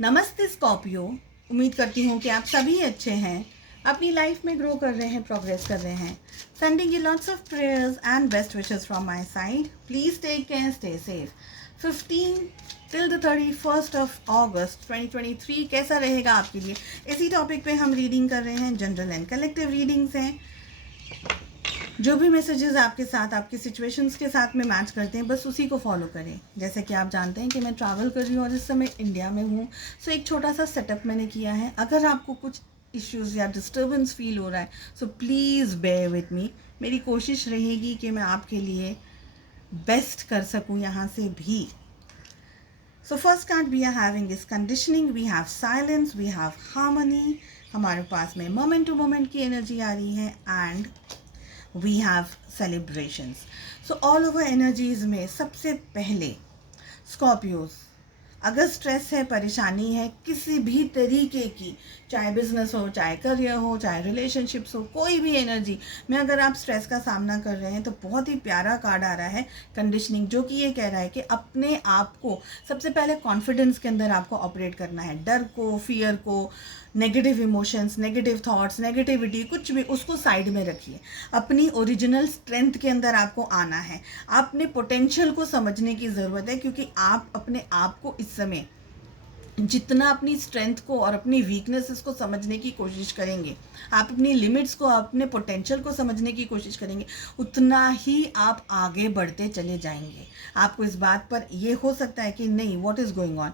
नमस्ते स्कॉर्पियो। उम्मीद करती हूँ कि आप सभी अच्छे हैं, अपनी लाइफ में ग्रो कर रहे हैं, प्रोग्रेस कर रहे हैं। Sending you lots of prayers and best wishes from my side. Please take care, stay safe. 15 till the 31st of August 2023 कैसा रहेगा आपके लिए, इसी टॉपिक पे हम रीडिंग कर रहे हैं। जनरल एंड कलेक्टिव रीडिंग्स हैं। जो भी मैसेजेस आपके साथ, आपकी सिचुएशंस के साथ में मैच करते हैं, बस उसी को फॉलो करें। जैसे कि आप जानते हैं कि मैं ट्रैवल कर रही हूँ और इस समय इंडिया में हूँ, सो एक छोटा सा सेटअप मैंने किया है। अगर आपको कुछ इश्यूज या डिस्टर्बेंस फील हो रहा है, so please bear with me. मेरी कोशिश रहेगी कि मैं आपके लिए बेस्ट कर सकूँ यहाँ से भी। So first card we are having is conditioning, we have silence, we have harmony. हमारे पास में मोमेंट टू मोमेंट की एनर्जी आ रही है and we have celebrations. So all over energies में सबसे पहले स्कॉर्पियोज, अगर स्ट्रेस है, परेशानी है किसी भी तरीके की, चाहे बिजनेस हो, चाहे करियर हो, चाहे रिलेशनशिप्स हो, कोई भी एनर्जी में अगर आप स्ट्रेस का सामना कर रहे हैं, तो बहुत ही प्यारा कार्ड आ रहा है कंडीशनिंग, जो कि ये कह रहा है कि अपने आप को सबसे पहले कॉन्फिडेंस के अंदर आपको ऑपरेट करना है। डर को, फियर को, negative emotions, negative thoughts, negativity, कुछ भी, उसको साइड में रखिए। अपनी ओरिजिनल स्ट्रेंथ के अंदर आपको आना है। अपने पोटेंशियल को समझने की ज़रूरत है, क्योंकि आप अपने आप को इस समय जितना अपनी स्ट्रेंथ को और अपनी वीकनेसेस को समझने की कोशिश करेंगे, आप अपनी लिमिट्स को, अपने पोटेंशियल को समझने की कोशिश करेंगे, उतना ही आप आगे बढ़ते चले जाएंगे। आपको इस बात पर ये हो सकता है कि नहीं, व्हाट इज़ गोइंग ऑन,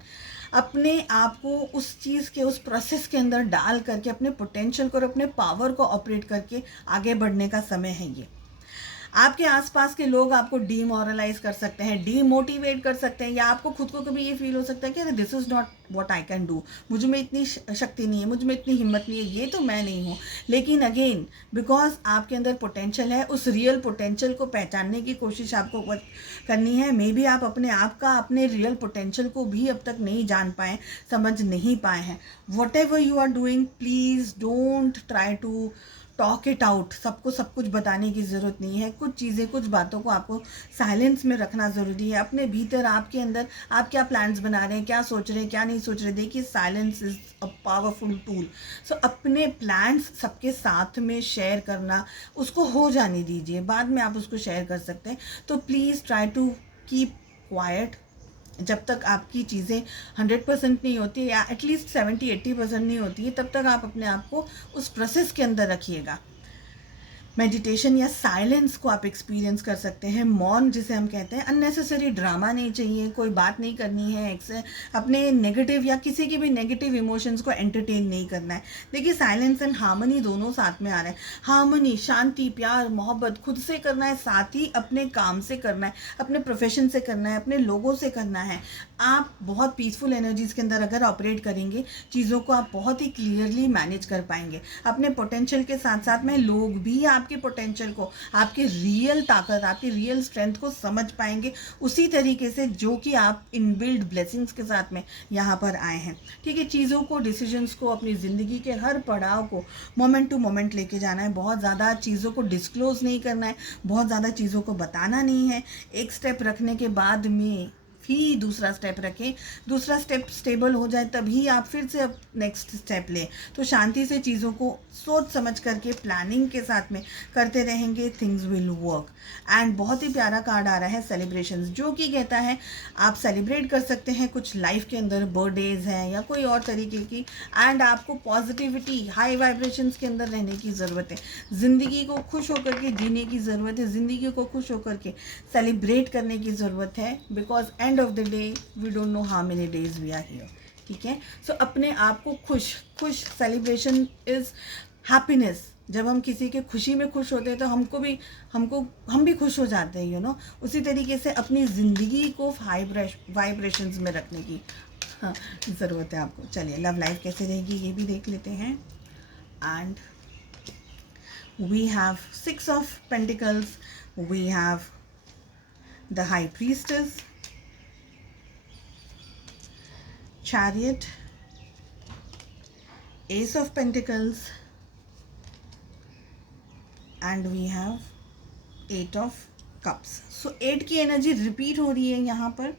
अपने आप को उस चीज़ के, उस प्रोसेस के अंदर डाल करके अपने पोटेंशियल को और अपने पावर को ऑपरेट करके आगे बढ़ने का समय है ये। आपके आसपास के लोग आपको डीमोरलाइज कर सकते हैं, डीमोटिवेट कर सकते हैं, या आपको खुद को कभी ये फील हो सकता है कि अरे this is not what I can do, मुझ में इतनी शक्ति नहीं है, मुझ में इतनी हिम्मत नहीं है, ये तो मैं नहीं हूँ। लेकिन अगेन, बिकॉज आपके अंदर पोटेंशियल है, उस रियल पोटेंशियल को पहचानने की कोशिश आपको करनी है। मे बी आप अपने आप का, अपने रियल पोटेंशियल को भी अब तक नहीं जान पाए, समझ नहीं पाए हैं। Whatever you are doing, please don't try to talk it out. सबको सब कुछ बताने की ज़रूरत नहीं है। कुछ चीज़ें, कुछ बातों को आपको साइलेंस में रखना ज़रूरी है। अपने भीतर, आपके अंदर आप क्या प्लान्स बना रहे हैं, क्या सोच रहे हैं, क्या नहीं सोच रहे। देखिए, silence is a powerful tool. So अपने प्लान्स सबके साथ में शेयर करना, उसको हो जाने दीजिए, बाद में आप उसको शेयर कर सकते हैं। तो please try to keep quiet. जब तक आपकी चीज़ें 100% नहीं होती, या एटलीस्ट 70-80% नहीं होती है, तब तक आप अपने आप को उस प्रोसेस के अंदर रखिएगा। मेडिटेशन या साइलेंस को आप एक्सपीरियंस कर सकते हैं। मौन जिसे हम कहते हैं, अननेसेसरी ड्रामा नहीं चाहिए, कोई बात नहीं करनी है, अपने नेगेटिव या किसी के भी नेगेटिव इमोशंस को एंटरटेन नहीं करना है। देखिए, साइलेंस एंड हार्मनी दोनों साथ में आ रहे हैं। हार्मनी, शांति, प्यार, मोहब्बत खुद से करना है, साथ ही अपने काम से करना है, अपने प्रोफेशन से करना है, अपने लोगों से करना है। आप बहुत पीसफुल एनर्जीज के अंदर अगर ऑपरेट करेंगे, चीज़ों को आप बहुत ही क्लियरली मैनेज कर पाएंगे। अपने पोटेंशियल के साथ साथ में लोग भी आपके पोटेंशियल को, आपके रियल ताकत, आपकी रियल स्ट्रेंथ को समझ पाएंगे, उसी तरीके से जो कि आप इनबिल्ड ब्लेसिंग्स के साथ में यहाँ पर आए हैं। ठीक है, चीज़ों को, डिसीजंस को, अपनी ज़िंदगी के हर पड़ाव को मोमेंट टू मोमेंट लेके जाना है। बहुत ज़्यादा चीज़ों को डिस्क्लोज नहीं करना है, बहुत ज़्यादा चीज़ों को बताना नहीं है। एक स्टेप रखने के बाद में ही दूसरा स्टेप रखें। दूसरा स्टेप स्टेबल हो जाए तभी आप फिर से अब नेक्स्ट स्टेप लें। तो शांति से चीज़ों को सोच समझ करके प्लानिंग के साथ में करते रहेंगे, थिंग्स विल वर्क। एंड बहुत ही प्यारा कार्ड आ रहा है सेलिब्रेशंस, जो कि कहता है आप सेलिब्रेट कर सकते हैं कुछ लाइफ के अंदर, बर्थडेज हैं या कोई और तरीके की। एंड आपको पॉजिटिविटी, हाई वाइब्रेशंस के अंदर रहने की ज़रूरत है। ज़िंदगी को खुश होकर के जीने की ज़रूरत है, ज़िंदगी को खुश होकर के सेलिब्रेट करने की ज़रूरत है। Because end of the day we don't know how many days we are here. ठीक है, सो अपने आप को खुश, सेलिब्रेशन इज हैप्पीनेस। जब हम किसी के खुशी में खुश होते हैं, तो हम भी खुश हो जाते हैं, यू नो। उसी तरीके से अपनी ज़िंदगी को वाइब्रेशंस में रखने की ज़रूरत है आपको। चलिए, लव लाइफ कैसे रहेगी ये भी देख लेते हैं। And we have 6 of pentacles, we have the high priestess, Chariot, Ace of Pentacles, and we have 8 of Cups. So 8 की एनर्जी रिपीट हो रही है यहाँ पर,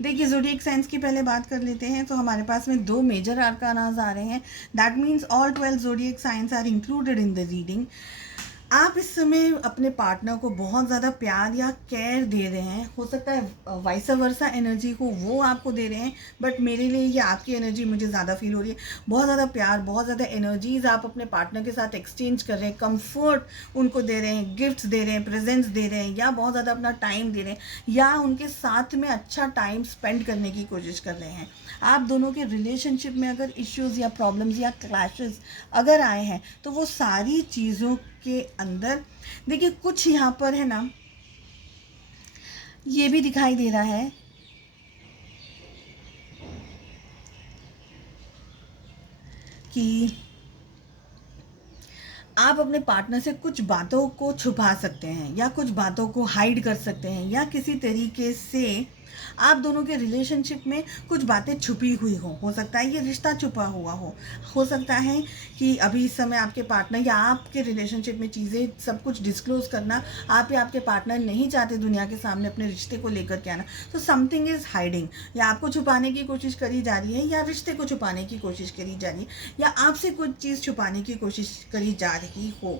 देखिए ज़ोडिएक साइंस की पहले बात कर लेते हैं। तो हमारे पास में 2 मेजर आर्कानाज आ रहे हैं। That means all 12 zodiac signs are included in the reading. आप इस समय अपने पार्टनर को बहुत ज़्यादा प्यार या केयर दे रहे हैं। हो सकता है वाइस वर्सा एनर्जी को वो आपको दे रहे हैं, बट मेरे लिए ये आपकी एनर्जी मुझे ज़्यादा फील हो रही है। बहुत ज़्यादा प्यार, बहुत ज़्यादा एनर्जीज आप अपने पार्टनर के साथ एक्सचेंज कर रहे हैं, कंफर्ट उनको दे रहे हैं, गिफ्ट्स दे रहे हैं, प्रेजेंट्स दे रहे हैं, या बहुत ज़्यादा अपना टाइम दे रहे हैं, या उनके साथ में अच्छा टाइम स्पेंड करने की कोशिश कर रहे हैं। आप दोनों के रिलेशनशिप में अगर इश्यूज़ या प्रॉब्लम्स या क्लैशेस अगर आए हैं, तो वो सारी चीज़ों के अंदर देखिए कुछ यहाँ पर है ना, ये भी दिखाई दे रहा है कि आप अपने पार्टनर से कुछ बातों को छुपा सकते हैं, या कुछ बातों को हाइड कर सकते हैं, या किसी तरीके से आप दोनों के रिलेशनशिप में कुछ बातें छुपी हुई हो सकता है ये रिश्ता छुपा हुआ हो सकता है कि अभी इस समय आपके पार्टनर या आपके रिलेशनशिप में चीज़ें सब कुछ डिस्क्लोज करना आप या आपके पार्टनर नहीं चाहते दुनिया के सामने अपने रिश्ते को लेकर के आना। तो समथिंग इज़ हाइडिंग, या आपको छुपाने की कोशिश करी जा रही है, या रिश्ते को छुपाने की कोशिश करी जा रही है, या आपसे कुछ चीज़ छुपाने की कोशिश करी जा रही हो।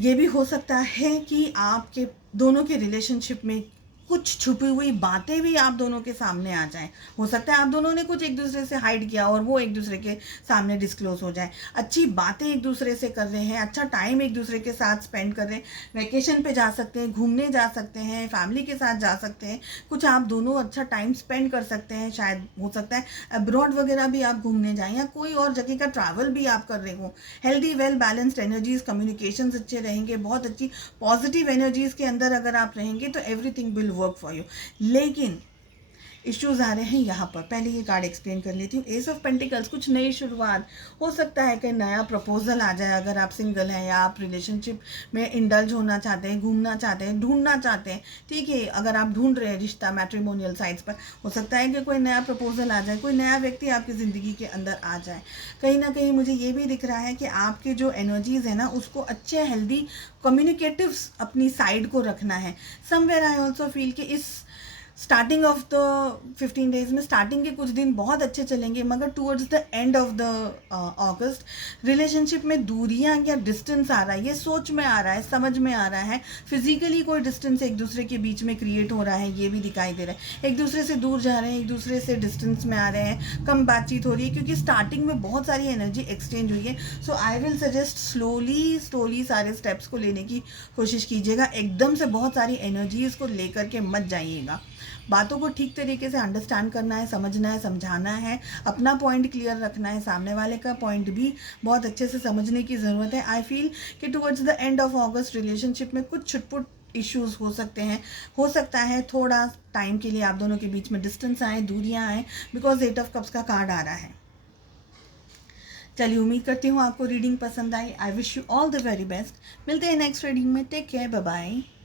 ये भी हो सकता है कि आपके दोनों के रिलेशनशिप में कुछ छुपी हुई बातें भी आप दोनों के सामने आ जाएं। हो सकता है आप दोनों ने कुछ एक दूसरे से हाइड किया और वो एक दूसरे के सामने डिस्क्लोज हो जाए। अच्छी बातें एक दूसरे से कर रहे हैं, अच्छा टाइम एक दूसरे के साथ स्पेंड कर रहे हैं, वैकेशन पे जा सकते हैं, घूमने जा सकते हैं, फैमिली के साथ जा सकते हैं, कुछ आप दोनों अच्छा टाइम स्पेंड कर सकते हैं। शायद हो सकता है अब्रॉड वगैरह भी आप घूमने जाएँ, या कोई और जगह का ट्रैवल भी आप कर रहे हो। Healthy well balanced energies, communication अच्छे रहेंगे, बहुत अच्छी पॉजिटिव एनर्जीज के अंदर अगर आप रहेंगे तो everything will work for you. लेकिन इश्यूज आ रहे हैं यहाँ पर। पहले ये कार्ड एक्सप्लेन कर लेती हूँ। एस ऑफ पेंटिकल्स, कुछ नई शुरुआत हो सकता है कि नया प्रपोजल आ जाए अगर आप सिंगल हैं, या आप रिलेशनशिप में इंडल्ज होना चाहते हैं, घूमना चाहते हैं, ढूंढना चाहते हैं। ठीक है, अगर आप ढूंढ रहे हैं रिश्ता मैट्रिमोनियल साइट्स पर, हो सकता है कि कोई नया प्रपोजल आ जाए, कोई नया व्यक्ति आपकी ज़िंदगी के अंदर आ जाए। कहीं ना कहीं मुझे ये भी दिख रहा है कि आपके जो एनर्जीज़ है ना, उसको अच्छे हेल्दी कम्युनिकेटिव्स अपनी साइड को रखना है। समवेयर आई ऑल्सो फील कि इस स्टार्टिंग ऑफ द 15 डेज में स्टार्टिंग के कुछ दिन बहुत अच्छे चलेंगे, मगर towards the end of the August relationship में दूरियां या डिस्टेंस आ रहा है। ये सोच में आ रहा है, समझ में आ रहा है, फिजिकली कोई डिस्टेंस एक दूसरे के बीच में क्रिएट हो रहा है, ये भी दिखाई दे रहा है। एक दूसरे से दूर जा रहे हैं, एक दूसरे से डिस्टेंस में आ रहे हैं, कम बातचीत हो रही है, क्योंकि स्टार्टिंग में बहुत सारी एनर्जी एक्सचेंज हुई है। सो आई विल सजेस्ट स्लोली सारे स्टेप्स को लेने की कोशिश कीजिएगा। एकदम से बहुत सारी एनर्जीज़ को लेकर के मत जाइएगा। बातों को ठीक तरीके से अंडरस्टैंड करना है, समझना है, समझाना है, अपना पॉइंट क्लियर रखना है, सामने वाले का पॉइंट भी बहुत अच्छे से समझने की ज़रूरत है। आई फील कि towards the end of August relationship में कुछ छुटपुट इश्यूज हो सकते हैं। हो सकता है थोड़ा टाइम के लिए आप दोनों के बीच में डिस्टेंस आए, दूरियां आए, बिकॉज 8 ऑफ कप्स का कार्ड आ रहा है। चलिए, उम्मीद करती हूँ आपको रीडिंग पसंद आई। I wish you all the very best. मिलते हैं नेक्स्ट रीडिंग में। Take care, bye bye.